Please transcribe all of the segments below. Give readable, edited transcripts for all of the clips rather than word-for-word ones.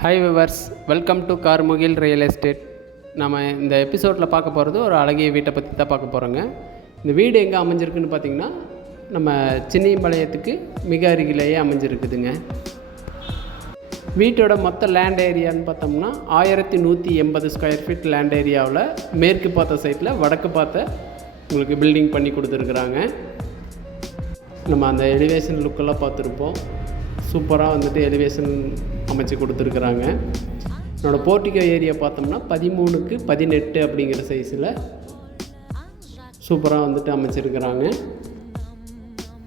Hi viewers, welcome to Karmugil real estate. நம்ம இந்த எபிசோடில் பார்க்க போகிறது ஒரு அழகிய வீட்டை பற்றி தான் பார்க்க போகிறோங்க. இந்த வீடு எங்கே அமைஞ்சிருக்குன்னு பார்த்திங்கன்னா, நம்ம சின்னியம்பாளையத்துக்கு மிக அருகிலேயே அமைஞ்சிருக்குதுங்க. வீட்டோட மொத்த லேண்ட் ஏரியான்னு பார்த்தோம்னா 1180 ஸ்கொயர் ஃபீட் லேண்ட் ஏரியாவில் மேற்கு பார்த்த சைட்டில் வடக்கு பார்த்த உங்களுக்கு பில்டிங் பண்ணி கொடுத்துருக்குறாங்க. நம்ம அந்த எலிவேஷன் லுக்கெல்லாம் பார்த்துருப்போம். சூப்பராக வந்துட்டு எலிவேஷன் அமைச்சு கொடுத்துருக்குறாங்க. என்னோடய போர்ட்டிகோ ஏரியா பார்த்தோம்னா 13x18 அப்படிங்கிற சைஸில் சூப்பராக வந்துட்டு அமைச்சிருக்கிறாங்க.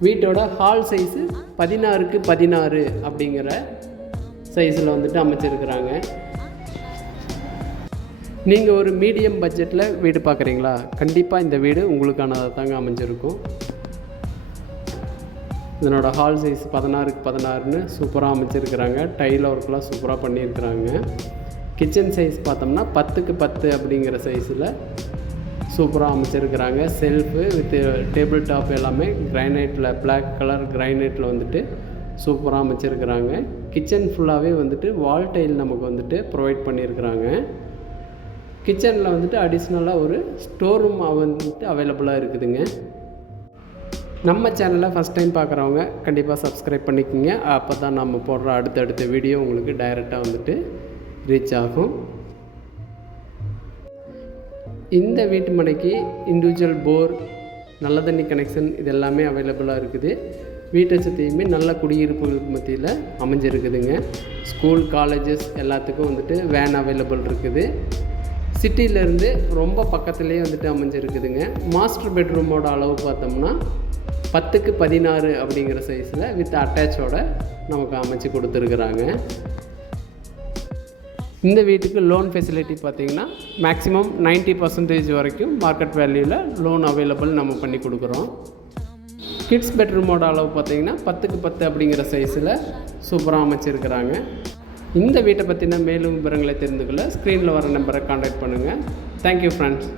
வீட்டோட ஹால் சைஸு 16x16 அப்படிங்கிற சைஸில் வந்துட்டு அமைச்சிருக்கிறாங்க. நீங்கள் ஒரு மீடியம் பட்ஜெட்டில் வீடு பார்க்குறீங்களா, கண்டிப்பாக இந்த வீடு உங்களுக்கானதாக தாங்க அமைஞ்சிருக்கும். இதனோட ஹால் சைஸ் 16x16ன்னு சூப்பராக அமைச்சிருக்கிறாங்க. டைல் ஒர்க்லாம் சூப்பராக பண்ணியிருக்கிறாங்க. கிச்சன் சைஸ் பார்த்தோம்னா 10x10 அப்படிங்கிற சைஸில் சூப்பராக அமைச்சிருக்கிறாங்க. செல்ஃபு வித் டேபிள் டாப் எல்லாமே கிரைனைட்டில், பிளாக் கலர் கிரைனைட்டில் வந்துட்டு சூப்பராக அமைச்சிருக்கிறாங்க. கிச்சன் ஃபுல்லாகவே வந்துட்டு வால் டைல் நமக்கு வந்துட்டு ப்ரொவைட் பண்ணியிருக்கிறாங்க. கிச்சனில் வந்துட்டு அடிஷ்னலாக ஒரு ஸ்டோர் ரூம் வந்துட்டு அவைலபிளாக இருக்குதுங்க. நம்ம சேனலை ஃபஸ்ட் டைம் பார்க்குறவங்க கண்டிப்பாக சப்ஸ்கிரைப் பண்ணிக்கோங்க. அப்போ தான் நம்ம போடுற அடுத்தடுத்த வீடியோ உங்களுக்கு டைரெக்டாக வந்துட்டு ரீச் ஆகும். இந்த வீட்டு மனைக்கு இண்டிவிஜுவல் போர், நல்ல தண்ணி கனெக்ஷன் இது எல்லாமே அவைலபிளாக இருக்குது. வீட்டை சுற்றியுமே நல்ல குடியிருப்புகளுக்கு மத்தியில் அமைஞ்சிருக்குதுங்க. ஸ்கூல், காலேஜஸ் எல்லாத்துக்கும் வந்துட்டு வேன் அவைலபிள் இருக்குது. சிட்டியிலேருந்து ரொம்ப பக்கத்துலேயே வந்துட்டு அமைஞ்சிருக்குதுங்க. மாஸ்டர் பெட்ரூமோட அளவு பார்த்தோம்னா 10x16 அப்படிங்கிற சைஸில் வித் அட்டாச்சோட நமக்கு அமைச்சு கொடுத்துருக்குறாங்க. இந்த வீட்டுக்கு லோன் ஃபெசிலிட்டி பார்த்திங்கன்னா மேக்ஸிமம் 90% வரைக்கும் மார்க்கெட் வேல்யூவில் லோன் அவைலபிள் நம்ம பண்ணி கொடுக்குறோம். கிட்ஸ் பெட்ரூமோட அளவு பார்த்திங்கன்னா 10x10 அப்படிங்கிற சைஸில் சூப்பராக அமைச்சிருக்கிறாங்க. இந்த வீட்டை பற்றின மேலும் விவரங்களை தெரிந்து கொள்ள ஸ்க்ரீனில் வர நம்பரை கான்டாக்ட் பண்ணுங்கள். Thank you friends.